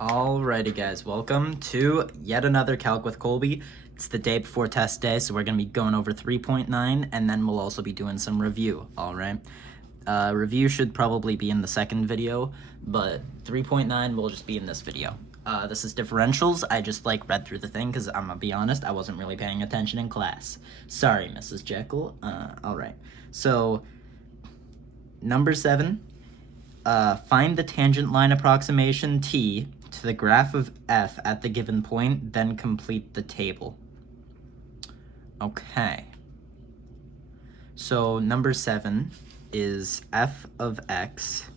Alrighty guys, welcome to yet another Calc with Colby. It's the day before test day, so we're going to be going over 3.9, and then we'll also be doing some review, alright? Review should probably be in the second video, but 3.9 will just be in this video. This is differentials. I just read through the thing because I'm gonna be honest, I wasn't really paying attention in class. Sorry, Mrs. Jekyll. Alright. So, number 7. Find the tangent line approximation t to the graph of f at the given point, then complete the table. Okay. So number 7 is f of x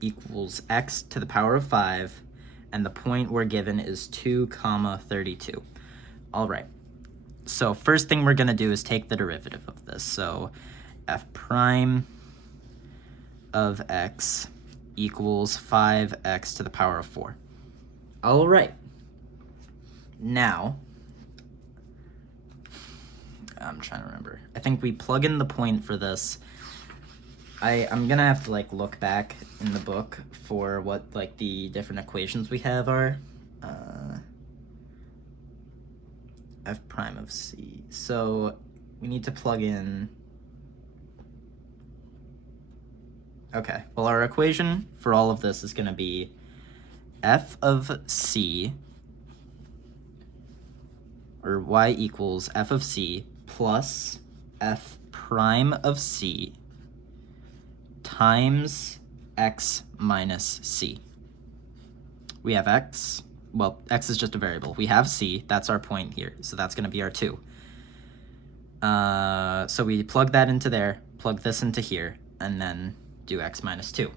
equals x to the power of 5, and the point we're given is 2, 32. All right. So first thing we're going to do is take the derivative of this. So f prime of x equals 5x to the power of 4. All right. Now, I'm trying to remember. I think we plug in the point for this. I'm gonna have to look back in the book for what the different equations we have are. F prime of c. So we need to plug in. Okay, well, our equation for all of this is going to be f of c, or y equals f of c plus f prime of c times x minus c. We have x. Well, x is just a variable. We have c. That's our point here. So that's going to be our 2. So we plug that into there, plug this into here, and then do x minus 2.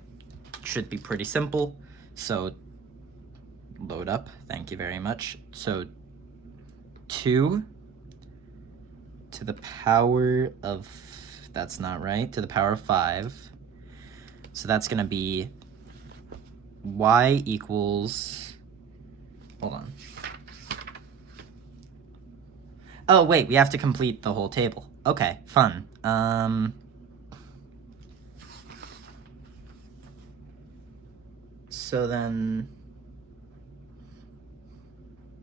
Should be pretty simple. So load up. Thank you very much. So 2 to the power of, that's not right, to the power of 5. So that's going to be y equals, hold on. Oh, wait, we have to complete the whole table. Okay, fun. So then,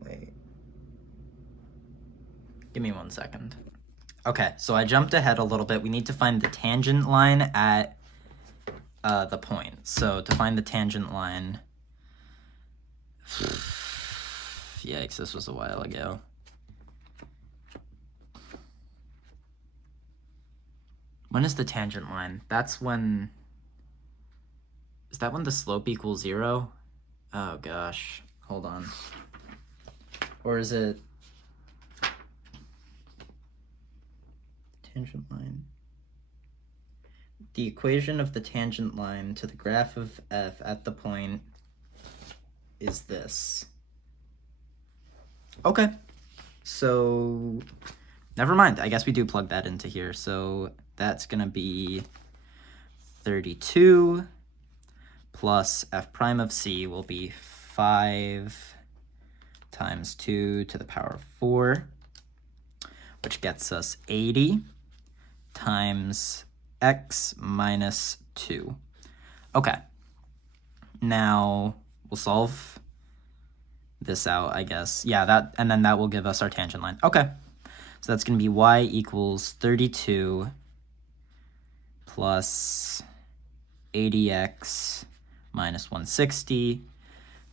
wait, give me 1 second. Okay, so I jumped ahead a little bit. We need to find the tangent line at the point. So to find the tangent line, yikes, this was a while ago. When is the tangent line? That's when, is that when the slope equals 0? Oh gosh, hold on. Or is it tangent line? The equation of the tangent line to the graph of f at the point is this. Okay, so never mind. I guess we do plug that into here. So that's going to be 32 plus f prime of c will be 5 times 2 to the power of 4, which gets us 80 times x minus 2. Okay. Now we'll solve this out, I guess. Yeah, that, and then that will give us our tangent line. Okay. So that's going to be y equals 32 plus 80x minus 160.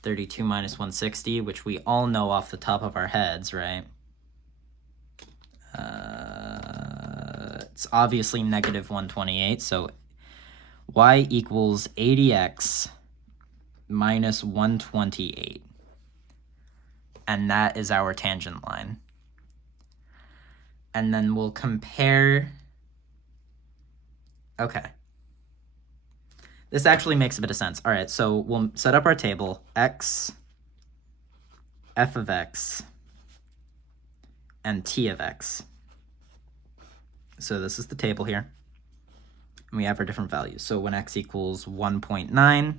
32 minus 160, which we all know off the top of our heads, right? It's obviously negative 128, so y equals 80x minus 128. And that is our tangent line. And then we'll compare. Okay. This actually makes a bit of sense. All right, so we'll set up our table, x, f of x, and t of x. So this is the table here. And we have our different values. So when x equals 1.9,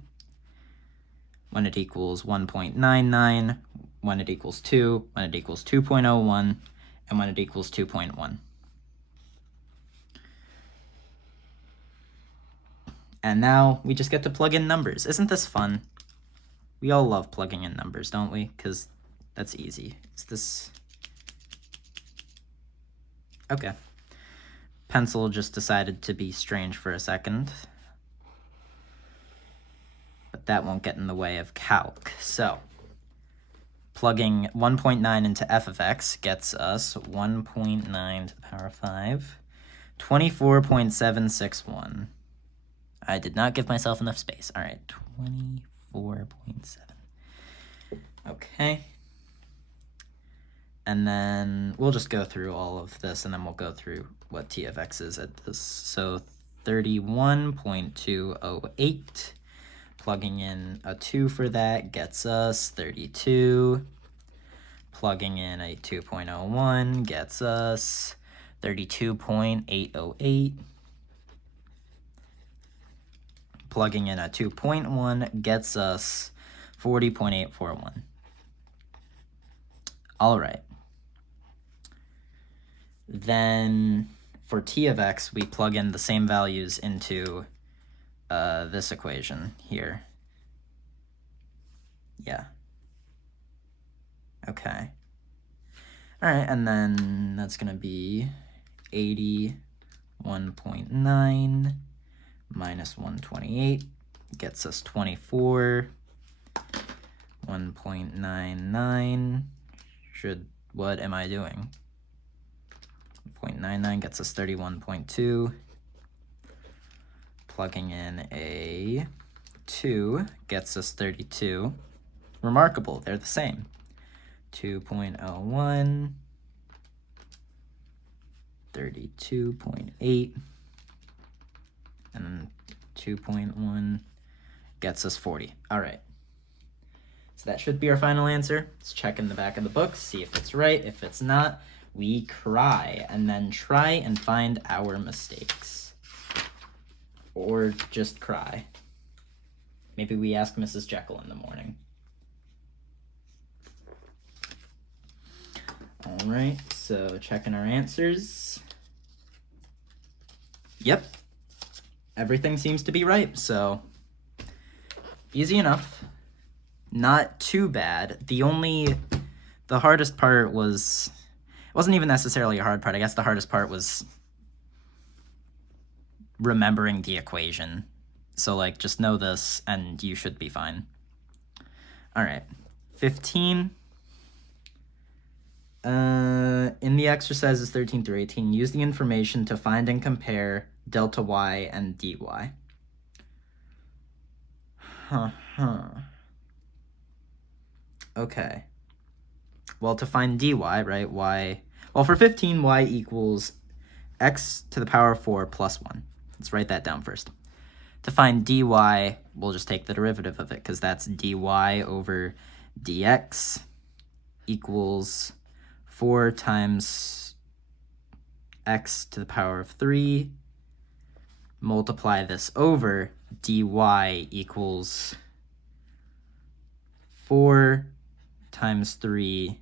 when it equals 1.99, when it equals 2, when it equals 2.01, and when it equals 2.1. And now we just get to plug in numbers. Isn't this fun? We all love plugging in numbers, don't we? Because that's easy. Is this... Okay. Pencil just decided to be strange for a second. But that won't get in the way of calc. So, plugging 1.9 into f of x gets us 1.9 to the power of 5, 24.761. I did not give myself enough space. All right, 24.7. Okay. And then we'll just go through all of this, and then we'll go through what t of x is at this. So 31.208. Plugging in a 2 for that gets us 32. Plugging in a 2.01 gets us 32.808. Plugging in a 2.1 gets us 40.841. All right. Then for t of x, we plug in the same values into this equation here. Yeah. Okay. All right, and then that's going to be 81.9 minus 128 gets us 24. 1.99 what am I doing? 0.99 gets us 31.2. Plugging in a 2 gets us 32. Remarkable, they're the same. 2.01, 32.8, and then 2.1 gets us 40. All right. So that should be our final answer. Let's check in the back of the book, see if it's right. If it's not, we cry and then try and find our mistakes. Or just cry. Maybe we ask Mrs. Jekyll in the morning. All right, so checking our answers. Yep, everything seems to be right, so easy enough. Not too bad. The hardest part was, it wasn't even necessarily a hard part. I guess the hardest part was remembering the equation. So like, just know this and you should be fine. All right, 15. In the exercises 13 through 18, use the information to find and compare delta y and dy. Okay. Well, to find dy, right, well, for 15, y equals x to the power of 4 plus 1. Let's write that down first. To find dy, we'll just take the derivative of it, because that's dy over dx equals 4 times x to the power of 3. Multiply this over dy equals 4 times 3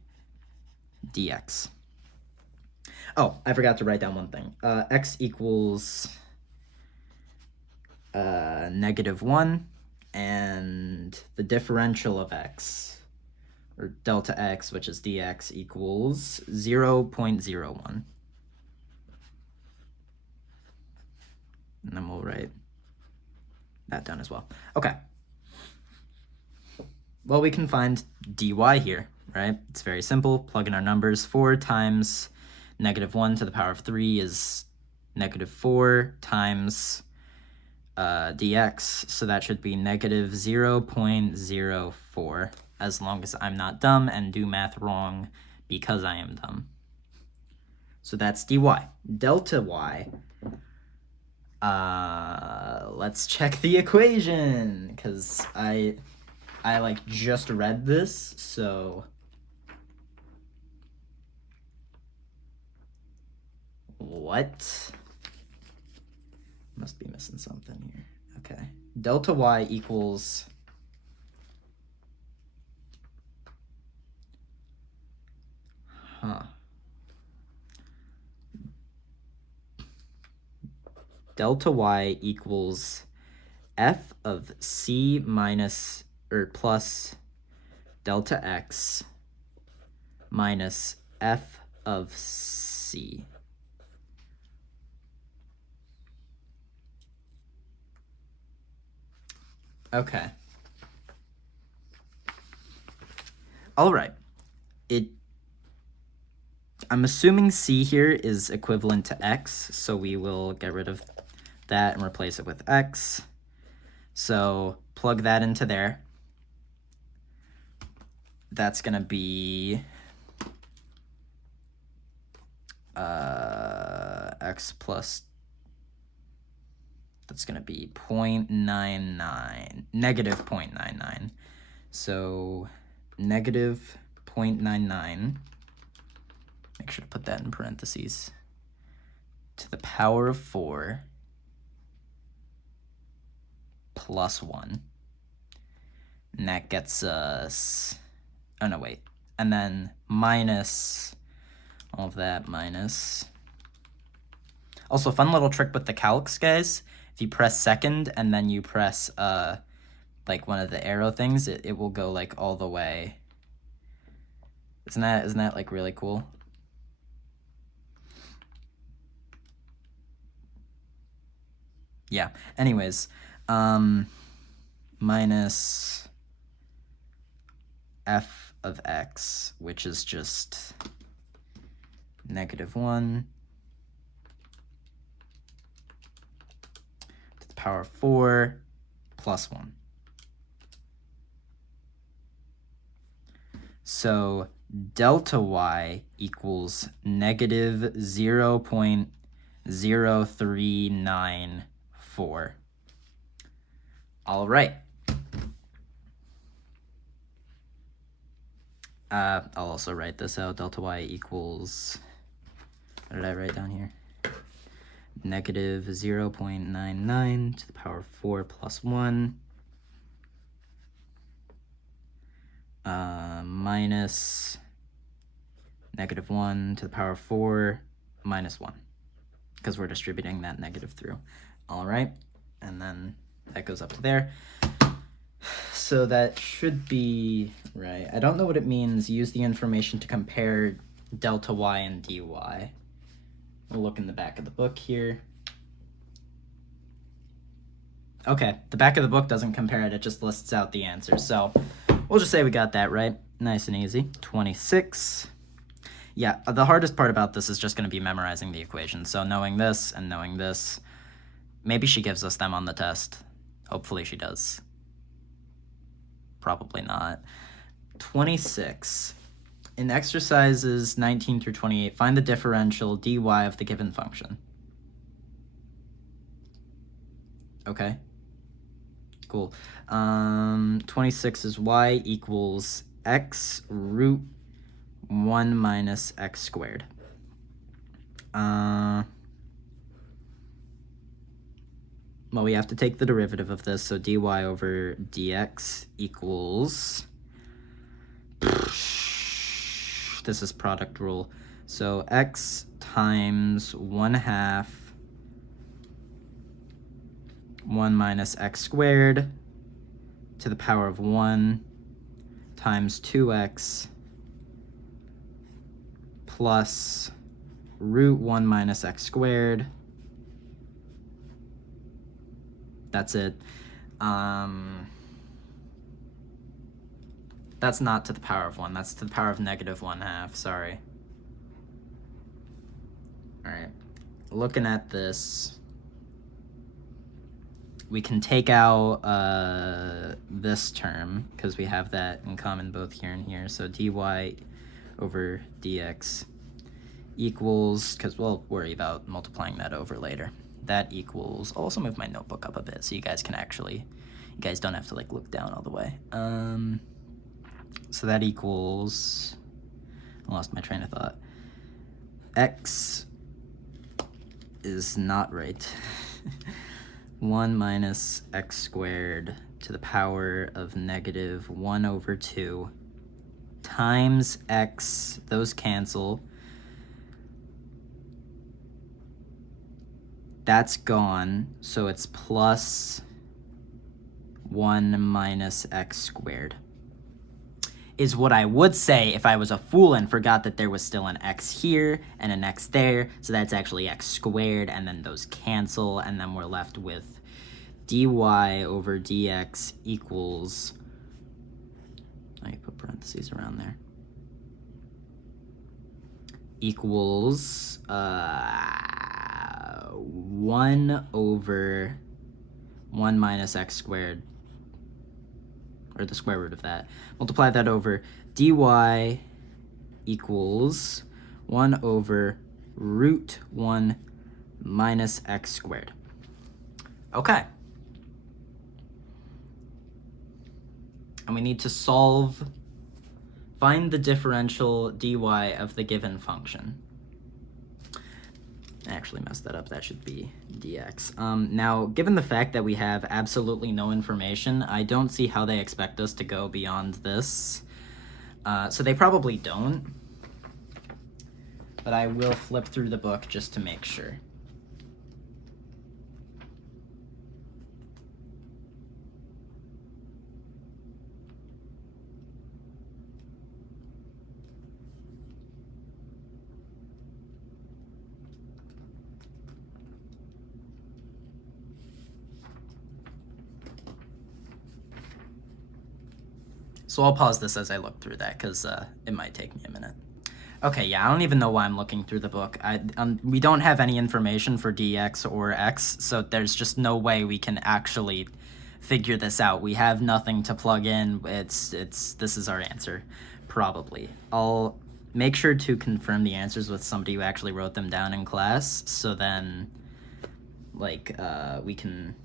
dx. Oh, I forgot to write down one thing. X equals -1, and the differential of x, or delta x, which is dx, equals 0.01. And then we'll write that down as well. Okay. Well, we can find dy here, right? It's very simple. Plug in our numbers. 4 times -1 to the power of 3 is -4 times dx, so that should be -0.04, as long as I'm not dumb and do math wrong because I am dumb. So that's dy. Delta y. Let's check the equation, because I like just read this, so what? Must be missing something here. Okay. Delta y equals delta y equals f of c minus or plus delta x minus f of c. Okay. All right. I'm assuming c here is equivalent to x, so we will get rid of that and replace it with x. So plug that into there. That's going to be x plus, that's going to be 0.99, negative 0.99. So negative 0.99, make sure to put that in parentheses, to the power of 4 plus 1. And that gets us, oh no, wait. And then minus all of that, minus. Also, fun little trick with the calcs, guys. If you press second and then you press like one of the arrow things, it will go like all the way. Isn't that like really cool? Yeah. Anyways, minus f of x, which is just negative 1 to the power of 4 plus 1. So delta y equals negative 0.0394. All right. I'll also write this out. Delta y equals, what did I write down here? Negative 0.99 to the power of 4 plus 1 minus negative 1 to the power of 4 minus 1, because we're distributing that negative through. All right, and then that goes up to there. So that should be right. I don't know what it means, use the information to compare delta y and dy. We'll look in the back of the book here. Okay, the back of the book doesn't compare it, it just lists out the answers. So we'll just say we got that right. Nice and easy. 26. Yeah, the hardest part about this is just going to be memorizing the equations. So knowing this and knowing this, maybe she gives us them on the test. Hopefully she does. Probably not. 26. In exercises 19 through 28, find the differential dy of the given function. Okay. Cool. 26 is y equals x root 1 minus x squared. Well, we have to take the derivative of this, so dy over dx equals, this is product rule, so x times 1/2 1 minus x squared to the power of 1 times 2x plus root 1 minus x squared. That's it. That's not to the power of 1. That's to the power of negative 1/2. Sorry. All right. Looking at this, we can take out this term because we have that in common both here and here. So dy over dx equals, because we'll worry about multiplying that over later. That equals, I'll also move my notebook up a bit so you guys can actually, you guys don't have to like look down all the way. So that equals, I lost my train of thought. X is not right. 1 minus x squared to the power of negative 1 over 2 times x, those cancel. That's gone, so it's plus 1 minus x squared. Is what I would say if I was a fool and forgot that there was still an x here and an x there, so that's actually x squared, and then those cancel, and then we're left with dy over dx equals, I put parentheses around there, equals 1 over 1 minus x squared, or the square root of that. Multiply that over dy equals 1 over root 1 minus x squared. Okay. And we need to find the differential dy of the given function. I actually messed that up. That should be dx. Now, given the fact that we have absolutely no information, I don't see how they expect us to go beyond this. So they probably don't. But I will flip through the book just to make sure. So I'll pause this as I look through that, because it might take me a minute. Okay, yeah, I don't even know why I'm looking through the book. We don't have any information for dx or x, so there's just no way we can actually figure this out. We have nothing to plug in. This is our answer, probably. I'll make sure to confirm the answers with somebody who actually wrote them down in class, so then, like, we can...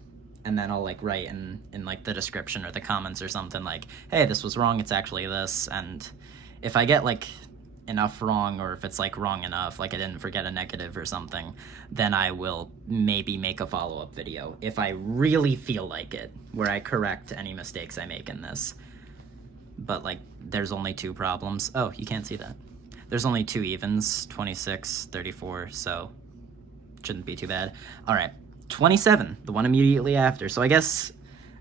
And then I'll, like, write in like, the description or the comments or something like, hey, this was wrong, it's actually this. And if I get, like, enough wrong, or if it's, like, wrong enough, like I didn't forget a negative or something, then I will maybe make a follow-up video if I really feel like it, where I correct any mistakes I make in this. But, like, there's only 2 problems. Oh, you can't see that. There's only 2 evens, 26, 34, so shouldn't be too bad. All right. 27, the one immediately after. So I guess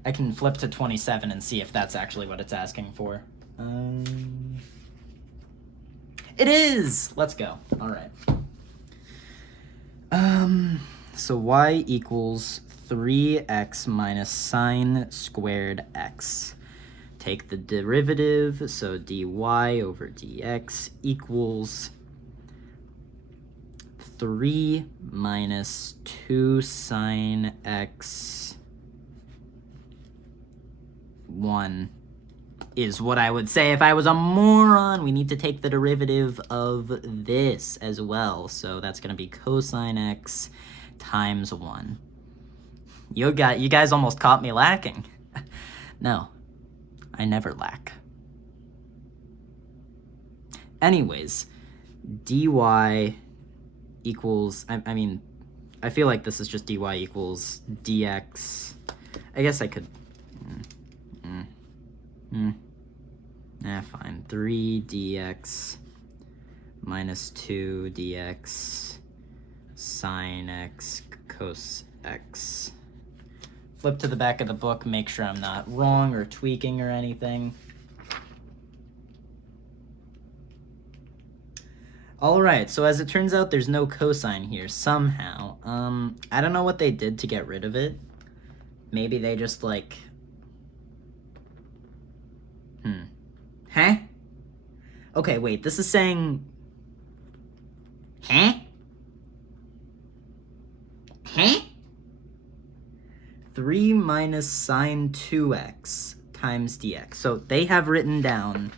I can flip to 27 and see if that's actually what it's asking for. It is! Let's go. All right. So y equals 3x minus sine squared x. Take the derivative, so dy over dx equals 3 minus 2 sine x 1 is what I would say if I was a moron. We need to take the derivative of this as well. So that's going to be cosine x times 1. You guys almost caught me lacking. No, I never lack. Anyways, dy equals, I mean, I feel like this is just dy equals dx. I guess I could, fine. 3 dx minus 2 dx sine x cos x. Flip to the back of the book, make sure I'm not wrong or tweaking or anything. Alright, so as it turns out, there's no cosine here, somehow. I don't know what they did to get rid of it. Maybe they just, like... Huh? Okay, wait, this is saying... Huh? Huh? 3 minus sine 2x times dx. So they have written down...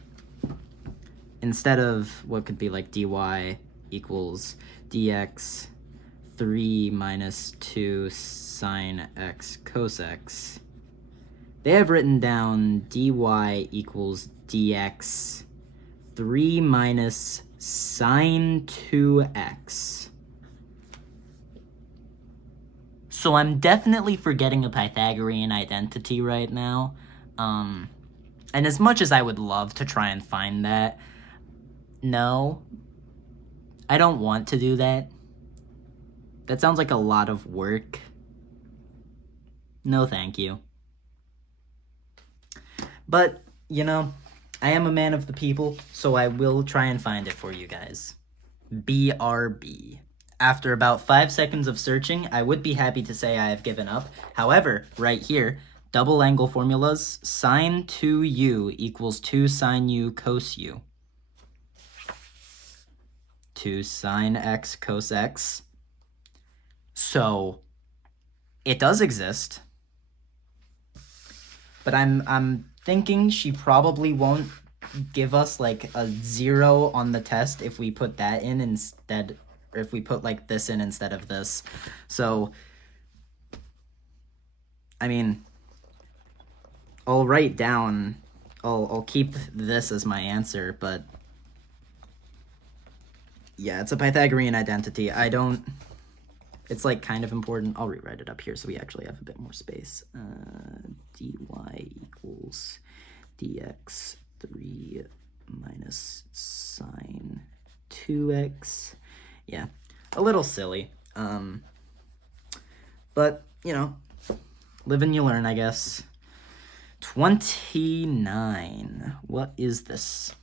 Instead of what could be like dy equals dx 3 minus 2 sine x cos x, they have written down dy equals dx 3 minus sine 2x. So I'm definitely forgetting a Pythagorean identity right now. And as much as I would love to try and find that, no, I don't want to do that. That sounds like a lot of work. No, thank you. But, you know, I am a man of the people, so I will try and find it for you guys. BRB. After about 5 seconds of searching, I would be happy to say I have given up. However, right here, double angle formulas, sine 2u equals 2 sine u cos u. 2 sine x cos x. So, it does exist. But I'm thinking she probably won't give us like a 0 on the test if we put that in instead, or if we put like this in instead of this. So, I mean, I'll write down, I'll keep this as my answer, but yeah, it's a Pythagorean identity. It's like kind of important. I'll rewrite it up here so we actually have a bit more space. Dy equals dx 3 minus sine 2x. Yeah, a little silly. But, you know, live and you learn, I guess. 29. What is this?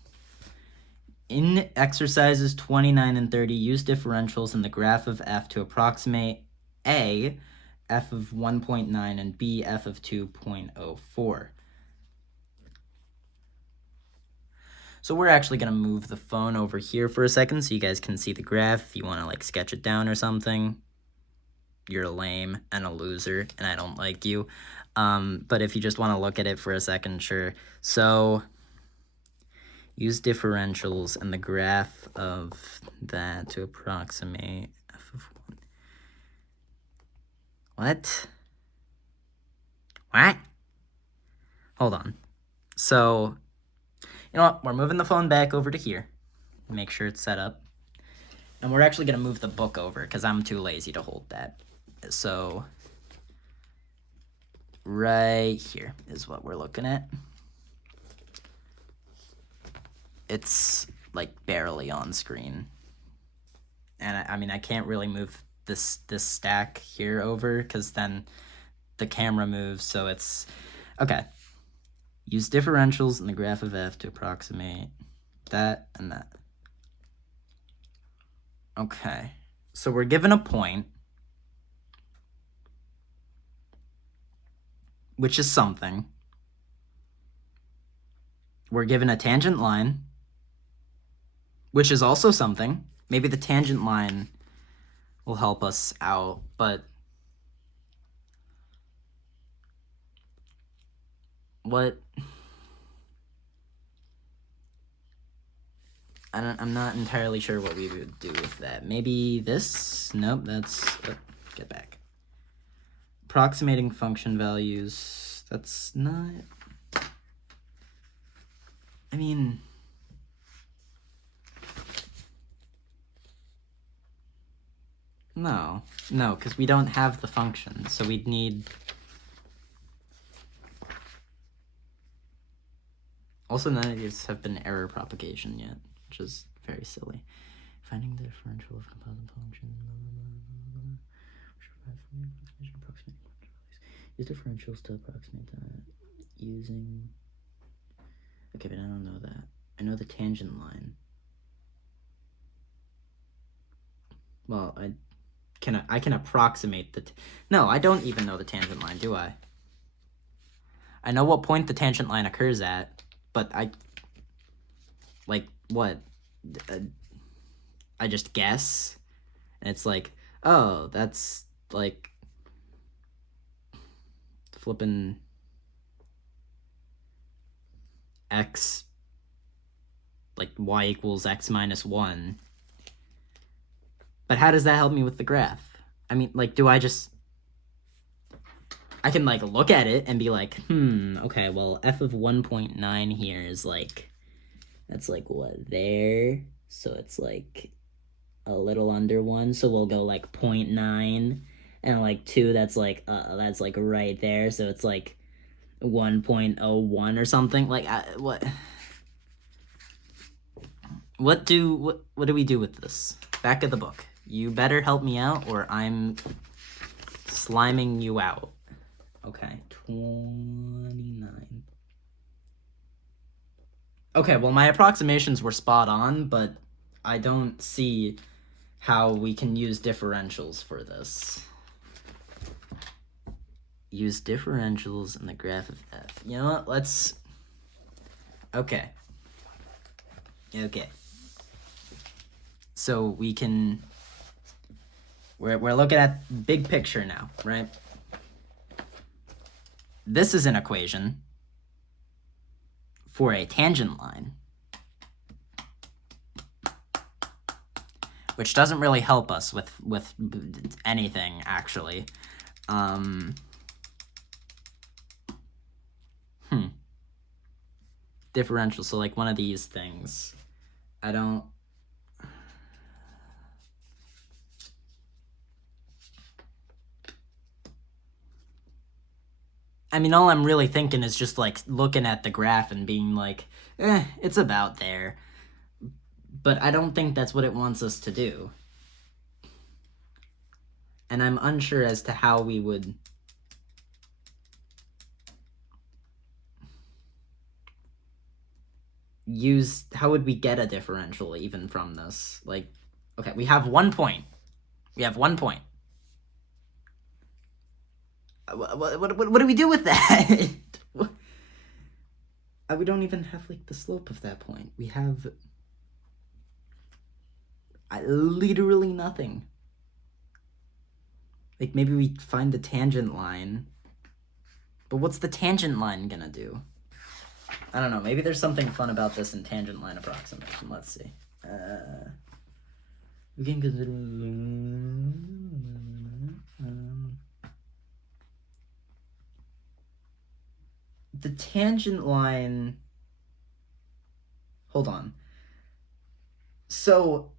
In exercises 29 and 30, use differentials in the graph of f to approximate a, f of 1.9, and b, f of 2.04. So we're actually going to move the phone over here for a second so you guys can see the graph. If you want to like sketch it down or something, you're lame and a loser, and I don't like you. But if you just want to look at it for a second, sure. So use differentials and the graph of that to approximate f of 1. What? Hold on. So, you know what? We're moving the phone back over to here. Make sure it's set up. And we're actually going to move the book over because I'm too lazy to hold that. So, right here is what we're looking at. It's like barely on screen. And I mean, I can't really move this stack here over because then the camera moves, so it's okay. Use differentials in the graph of f to approximate that and that. Okay, so we're given a point, which is something. We're given a tangent line, which is also something. Maybe the tangent line will help us out, but what? I'm not entirely sure what we would do with that. Maybe this? Nope, that's... get back. Approximating function values. That's not... I mean... No, because we don't have the function, so we'd need... Also, none of these have been error propagation yet, which is very silly. Finding the differential of composite functions. Use differentials to approximate that using... Okay, but I don't know that. I know the tangent line. Well, I can approximate the... No, I don't even know the tangent line, do I? I know what point the tangent line occurs at, but like, what? I just guess? And it's like, oh, that's, like, flipping x, like, y equals x minus 1. But how does that help me with the graph? I mean, like, do I just... I can, like, look at it and be like, okay, well, f of 1.9 here is, like, that's, like, what, there? So it's, like, a little under 1, so we'll go, like, 0.9, and, like, 2, that's, like, right there, so it's, like, 1.01 or something. Like, what? What do we do with this? Back of the book. You better help me out, or I'm sliming you out. Okay, 29. Okay, well, my approximations were spot on, but I don't see how we can use differentials for this. Use differentials in the graph of f. You know what? Let's... Okay. Okay. So we can... We're looking at big picture now, right? This is an equation for a tangent line, which doesn't really help us with anything, actually. Differential, so like one of these things. I don't... I mean, all I'm really thinking is just, like, looking at the graph and being like, it's about there. But I don't think that's what it wants us to do. And I'm unsure as to how we would... how would we get a differential even from this? Like, okay, we have 1 point. We have 1 point. What do we do with that? We don't even have, like, the slope of that point. We have literally nothing. Like, maybe we find the tangent line. But what's the tangent line gonna do? I don't know. Maybe there's something fun about this in tangent line approximation. Let's see. We can consider... the tangent line... Hold on. So...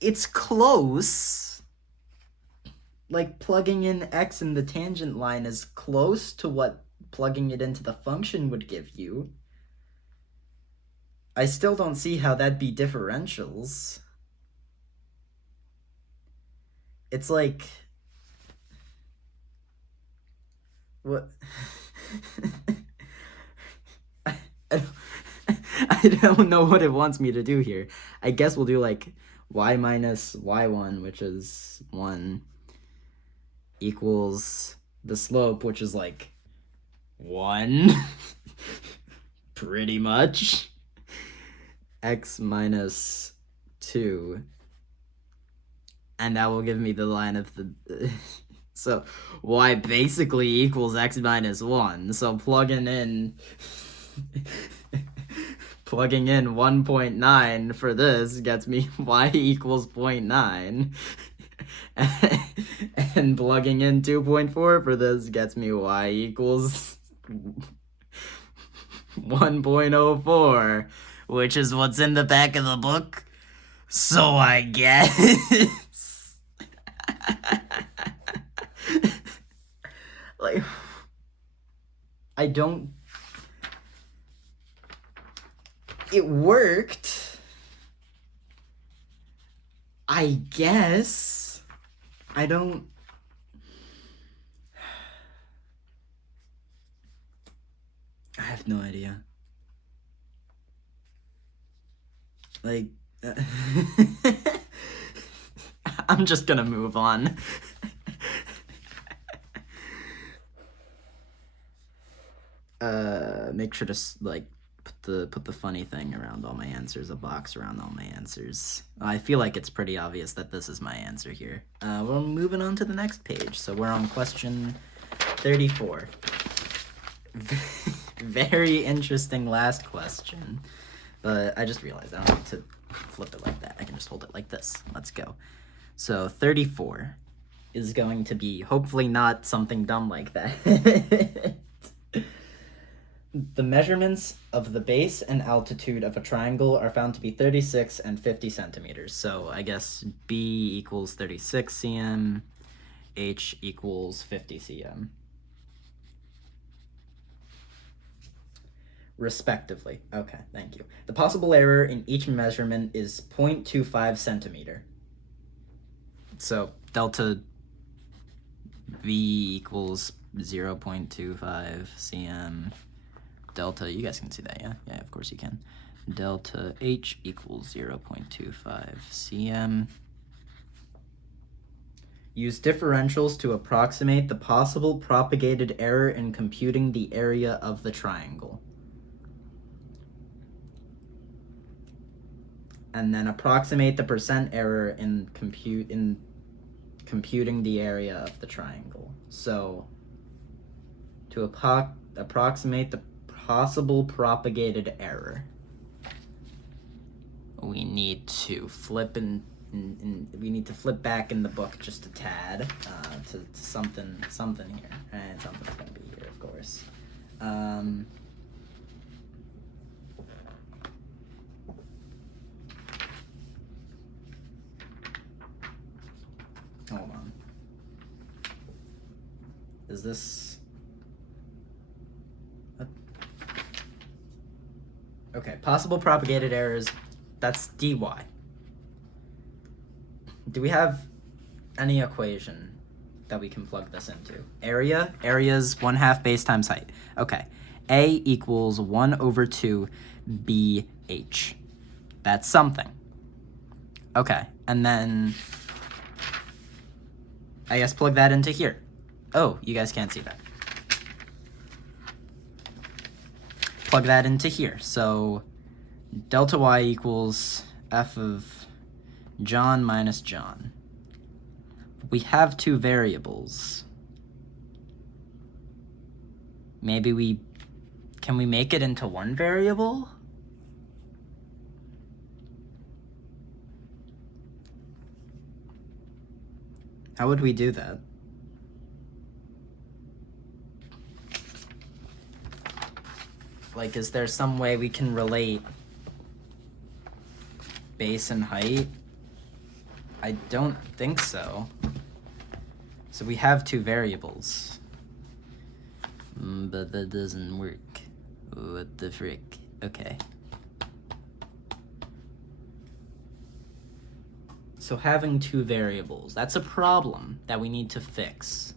it's close. Like, plugging in x in the tangent line is close to what plugging it into the function would give you. I still don't see how that'd be differentials. It's like... what? I don't know what it wants me to do here. I guess we'll do, like, y minus y1, which is 1, equals the slope, which is, like, 1. Pretty much. X minus 2. And that will give me the line of the... so, y basically equals x minus 1. So, plugging in 1.9 for this gets me y equals 0.9. And plugging in 2.4 for this gets me y equals 1.04, which is what's in the back of the book. So I guess. Like, I don't... it worked. I guess. I don't... I have no idea. Like... I'm just gonna move on. Make sure to, like, put the funny thing around all my answers, a box around all my answers. I feel like it's pretty obvious that this is my answer here. We're moving on to the next page, so we're on question 34. Very interesting last question, but I just realized I don't need to flip it like that. I can just hold it like this. Let's go. So 34 is going to be hopefully not something dumb like that. The measurements of the base and altitude of a triangle are found to be 36 and 50 centimeters. So I guess B equals 36 cm, H equals 50 cm. Respectively. Okay, thank you. The possible error in each measurement is 0.25 centimeter. So delta V equals 0.25 cm. delta, you guys can see that, yeah? Yeah, of course you can. Delta H equals 0.25 cm. Use differentials to approximate the possible propagated error in computing the area of the triangle. And then approximate the percent error in computing the area of the triangle. So, to approximate the possible propagated error, we need to flip we need to flip back in the book just a tad to something here, and something's gonna be here, of course. Hold on. Is this? Okay, possible propagated errors. That's dy. Do we have any equation that we can plug this into? Area is 1/2 base times height. Okay, a equals 1/2 bh. That's something. Okay, and then I guess plug that into here. Oh, you guys can't see that. Plug that into here. So delta y equals f of John minus John. We have two variables. Maybe can we make it into one variable? How would we do that? Like, is there some way we can relate base and height? I don't think so. So we have two variables. But that doesn't work. What the frick? Okay. So having two variables, that's a problem that we need to fix.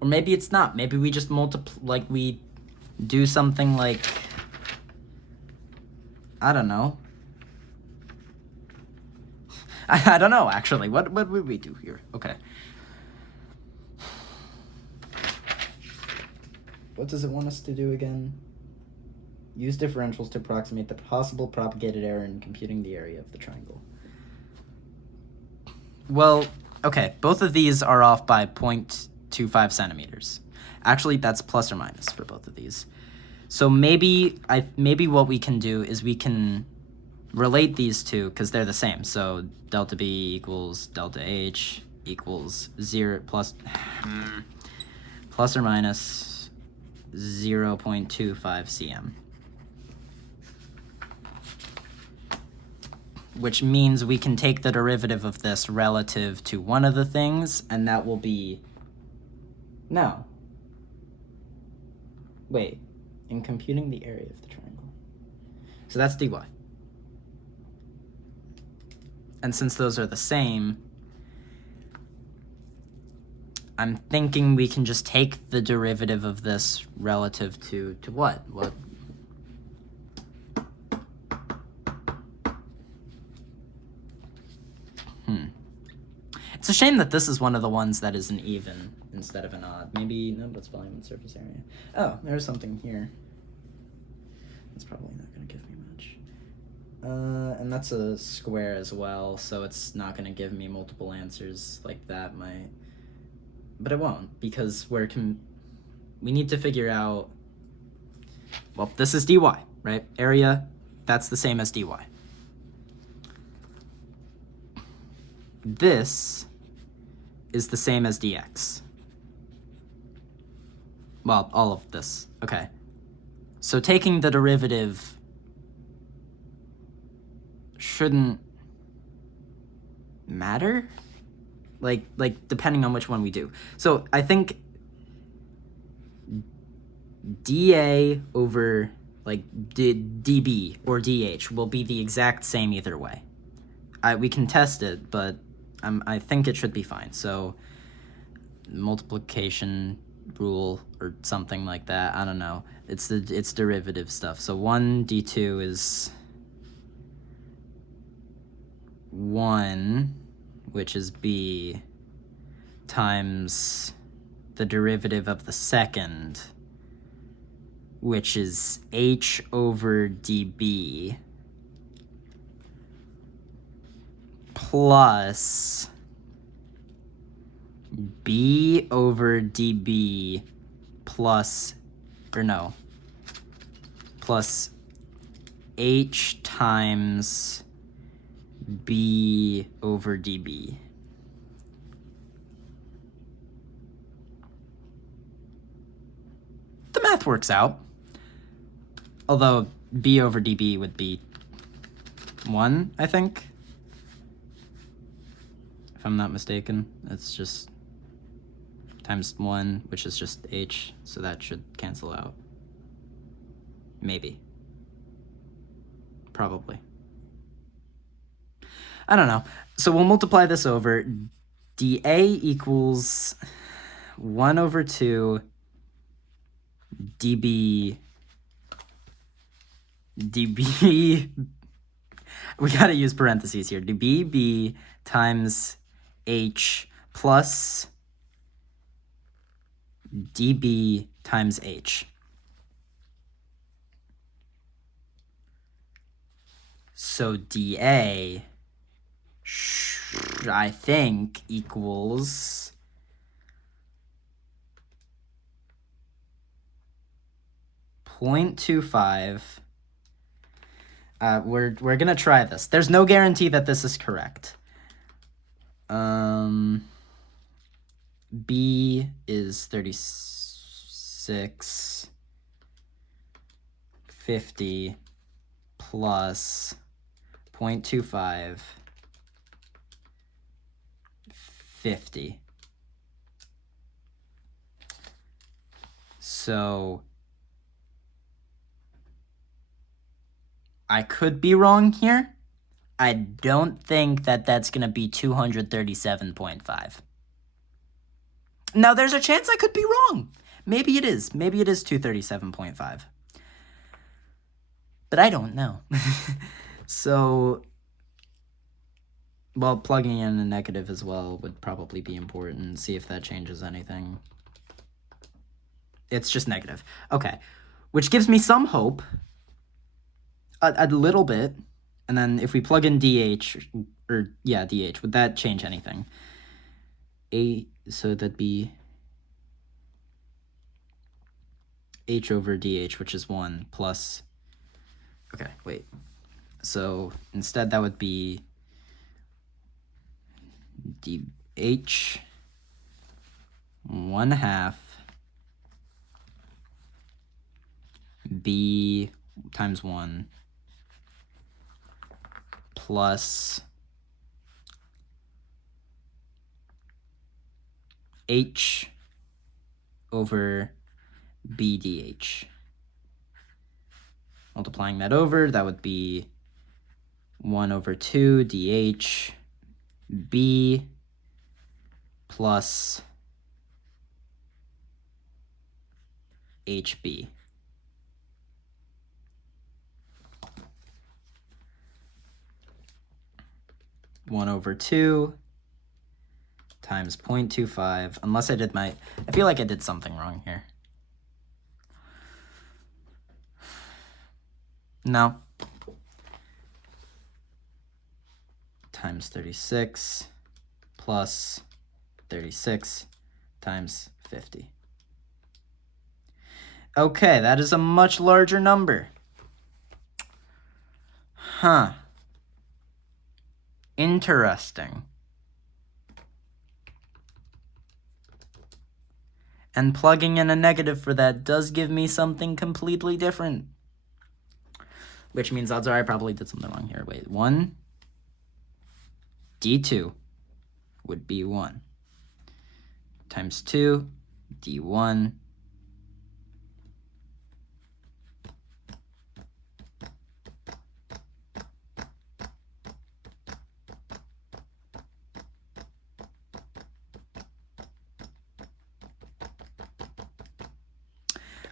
Or maybe it's not. Maybe we just we do something like, I don't know. I don't know, actually. What would we do here? Okay. What does it want us to do again? Use differentials to approximate the possible propagated error in computing the area of the triangle. Well, okay, both of these are off by 0.25 centimeters. Actually, that's plus or minus for both of these. So maybe what we can do is we can relate these two because they're the same. So delta B equals delta H equals 0 plus or minus 0.25 cm. Which means we can take the derivative of this relative to one of the things, and that will be... No. Wait. In computing the area of the triangle. So that's dy. And since those are the same, I'm thinking we can just take the derivative of this relative to what? What? It's a shame that this is one of the ones that is an even instead of an odd. Maybe, no, but it's volume and surface area. Oh, there's something here. That's probably not going to give me much. And that's a square as well, so it's not going to give me multiple answers like that might. But it won't, because we need to figure out, well, this is dy, right? Area, that's the same as dy. This is the same as dx. Well, all of this. Okay. So taking the derivative shouldn't matter? Like depending on which one we do. So I think dA over dB or dH will be the exact same either way. We can test it, but I think it should be fine. So multiplication rule or something like that. I don't know. It's derivative stuff. So 1d2 is 1, which is b, times the derivative of the second, which is h over db, plus b over db plus h times b over db. The math works out. Although b over db would be 1, I think. If I'm not mistaken. It's just times 1, which is just h, so that should cancel out. Maybe. Probably. I don't know. So we'll multiply this over. dA equals 1 over 2 dB. We gotta use parentheses here. dB times h plus dB times h. So dA, I think, equals 0.25. We're gonna try this. There's no guarantee that this is correct. B is 3650 plus 0.25 50. So I could be wrong here. I don't think that that's going to be 237.5. Now, there's a chance I could be wrong. Maybe it is. Maybe it is 237.5. But I don't know. So, well, plugging in a negative as well would probably be important. See if that changes anything. It's just negative. Okay. Which gives me some hope. A little bit. And then if we plug in DH, DH, would that change anything? So that'd be H over DH, which is 1, plus, okay, wait. So instead that would be DH 1/2 B times 1 plus H over BDH. Multiplying that over, that would be 1 over 2 DH B plus HB. One over 2 times 0.25, unless I feel like I did something wrong here. No. Times 36 plus 36 times 50. Okay, that is a much larger number. Huh. Interesting. And plugging in a negative for that does give me something completely different. Which means odds are I probably did something wrong here. Wait, 1 D2 would be 1 times 2 D1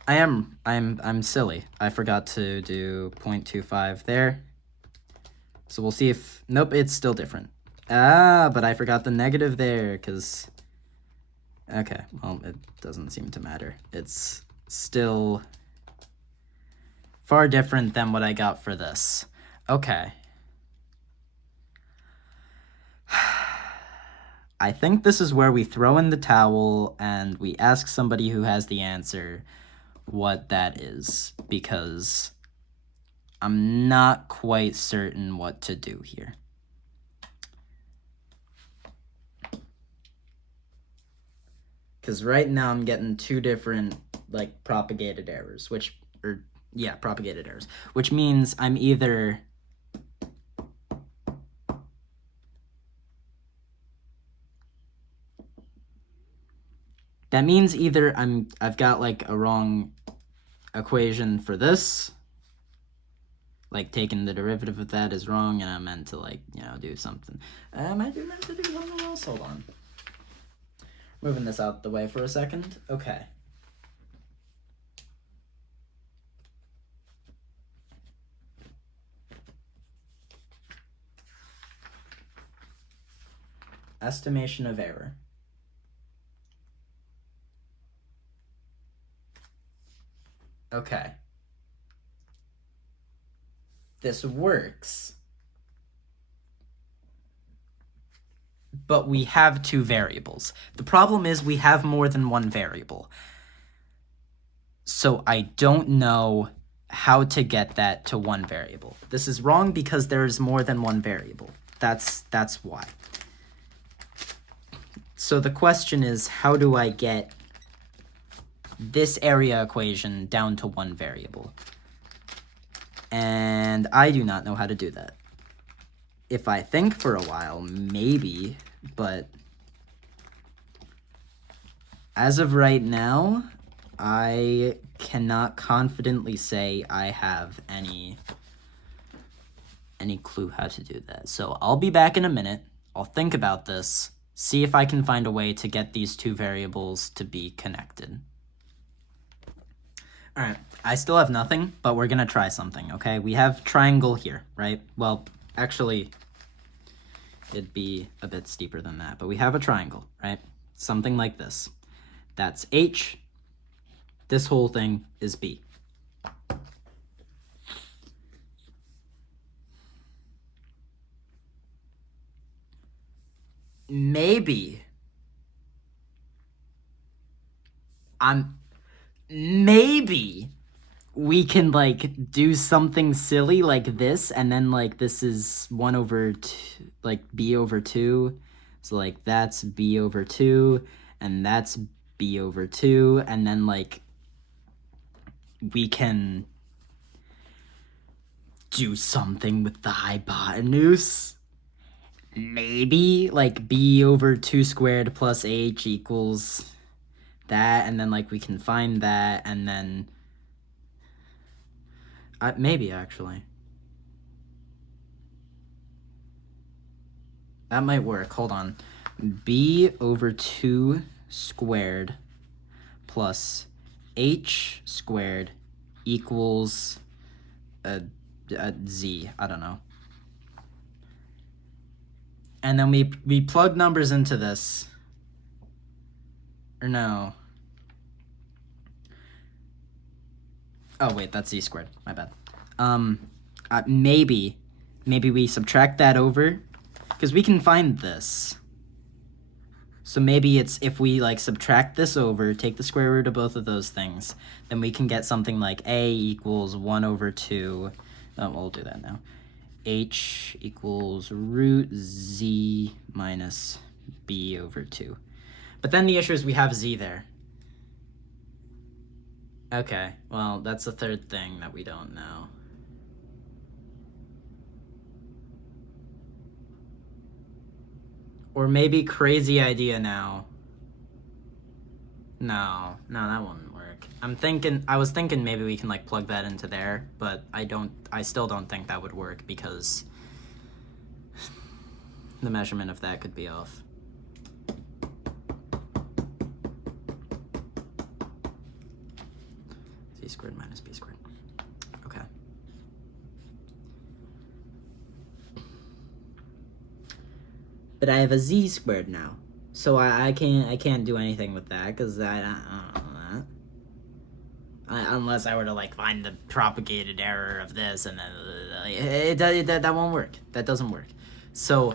I'm silly. I forgot to do 0.25 there. So we'll see if, nope, it's still different. Ah, but I forgot the negative there, because, okay, well, it doesn't seem to matter. It's still far different than what I got for this. Okay. I think this is where we throw in the towel and we ask somebody who has the answer what that is, because I'm not quite certain what to do here. Because right now I'm getting two different, like, propagated errors, propagated errors, which means I'm either I've got like a wrong equation for this, like taking the derivative of that is wrong, and I'm meant to, like, do something. Am I meant to do something else? Hold on. Moving this out the way for a second. Okay. Estimation of error. Okay. This works. But we have two variables. The problem is we have more than one variable. So I don't know how to get that to one variable. This is wrong because there's more than one variable. That's why. So the question is, how do I get this area equation down to one variable? And I do not know how to do that. If I think for a while, maybe, but as of right now, I cannot confidently say I have any clue how to do that. So I'll be back in a minute. I'll think about this, see if I can find a way to get these two variables to be connected. All right, I still have nothing, but we're gonna try something, okay? We have triangle here, right? Well, actually, it'd be a bit steeper than that, but we have a triangle, right? Something like this. That's H. This whole thing is B. Maybe we can, like, do something silly like this, and then, like, this is 1 over 2, like, B over 2. So, like, that's B over 2, and that's B over 2, and then, like, we can do something with the hypotenuse. Maybe, like, B over 2 squared plus H equals that, and then, like, we can find that, and then maybe, actually. That might work. Hold on. B over 2 squared plus H squared equals a Z. I don't know. And then we plug numbers into this. Or no. Oh, wait, that's Z squared. My bad. Maybe we subtract that over, because we can find this. So maybe it's, if we, like, subtract this over, take the square root of both of those things, then we can get something like A equals 1 over 2. Oh, we'll do that now. H equals root Z minus B over 2. But then the issue is we have Z there. Okay, well, that's the third thing that we don't know. Or maybe crazy idea now. No, that wouldn't work. I was thinking maybe we can, like, plug that into there, but I still don't think that would work, because the measurement of that could be off. z squared minus b squared. Okay. But I have a z squared now, so I can't do anything with that because I don't know that. Unless I were to like find the propagated error of this, and then that won't work. That doesn't work. So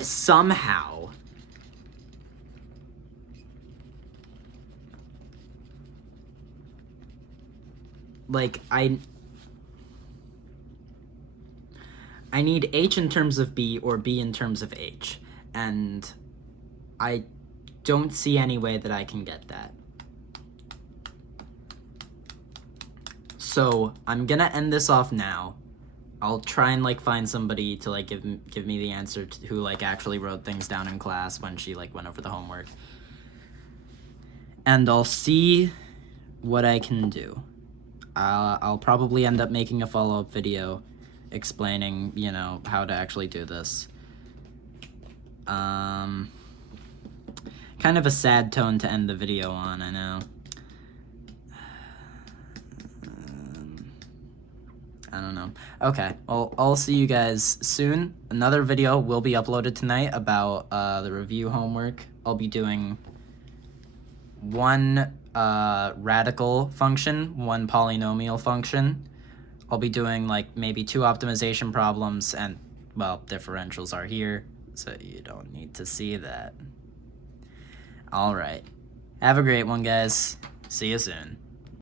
somehow, like I need h in terms of b or b in terms of h, and I don't see any way that I can get that. So I'm gonna end this off now. I'll try and like find somebody to like give me the answer to, who like actually wrote things down in class when she like went over the homework. And I'll see what I can do. I'll probably end up making a follow-up video explaining, you know, how to actually do this. Kind of a sad tone to end the video on, I know. I don't know. Okay, well, I'll see you guys soon. Another video will be uploaded tonight about the review homework. I'll be doing one radical function, one polynomial function. I'll be doing like maybe 2 optimization problems, and well, differentials are here, so you don't need to see that. All right. Have a great one, guys. See you soon.